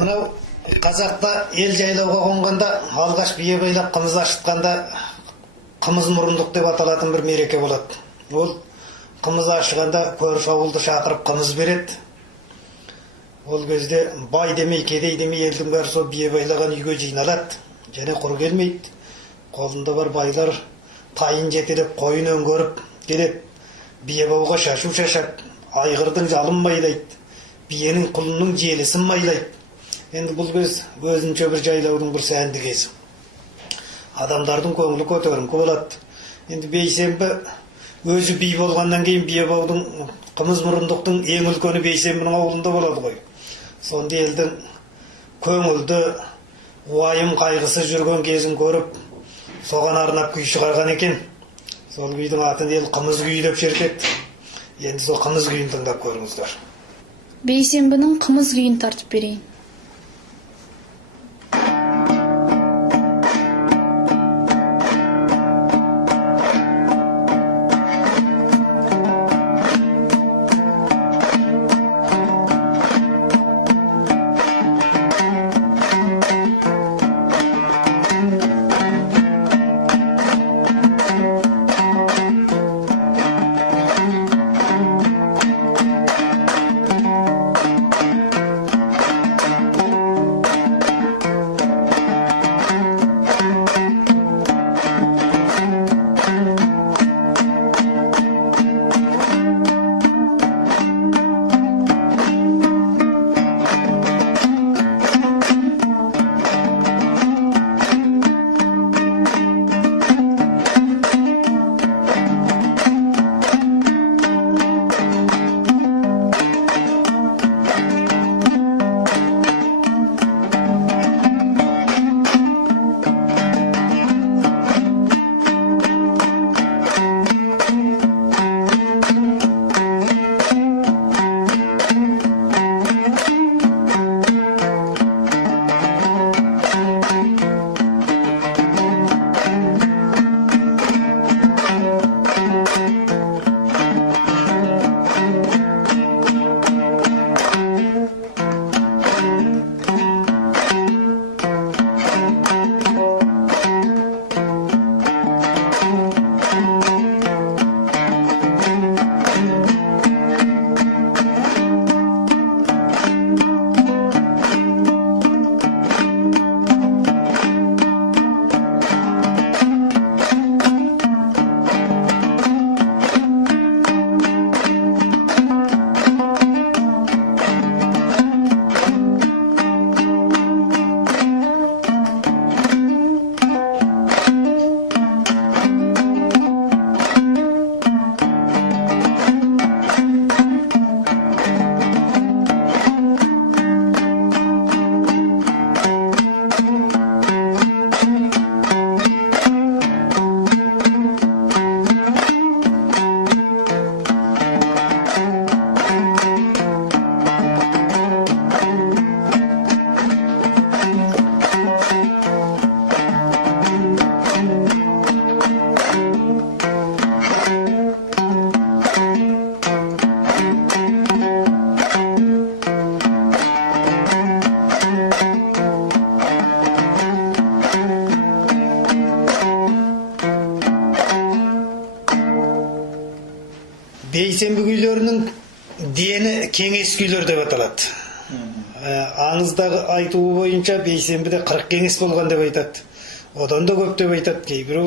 Мынау Қазақта ел жайлауға қонғанда, алғаш бие байлап қымыз ашытқанда қымыз мұрындық деп аталатын бір мереке болады. Ол қымыз ашығанда көрші ауылды шақырып қымыз береді. Ол кезде бай демей, кедей демей елдің бәрі сол бие байлаған үйге жиналады. Және құр келмейді. Қолында бар байлар тайын жетелеп, қойын өңгөріп келеді. Бие бауға шашу шашады, айғырдың жалын майлайды, биенің құлынның желісін майлайды. Енді бұл кез өзінше бір жайлаудың бір сәнді кезі. Адамдардың көңілі көтеріңкі болады. Енді бейсенбі өзі би болғаннан кейін бие баудың қымыз мұрындықтың ең үлкені бейсенбінің ауылында болады ғой. Сонда елдің көңілді, уайым қайғысы жүрген кезін көріп, соған арнап күй шығарған екен. Сол күйдің атын ел қымыз күйі деп шертеді. Енді сол қымыз күйін тыңдап көріңіздер. Бейсенбінің қымыз күйін тартып берейін. Бейсенбі күйлерінің дені кеңес күйлер деп аталады. Аңыздағы айтуы бойынша бейсенбіде 40 кеңес болған деп айтады. Одан да көп деп айтады. Кейбір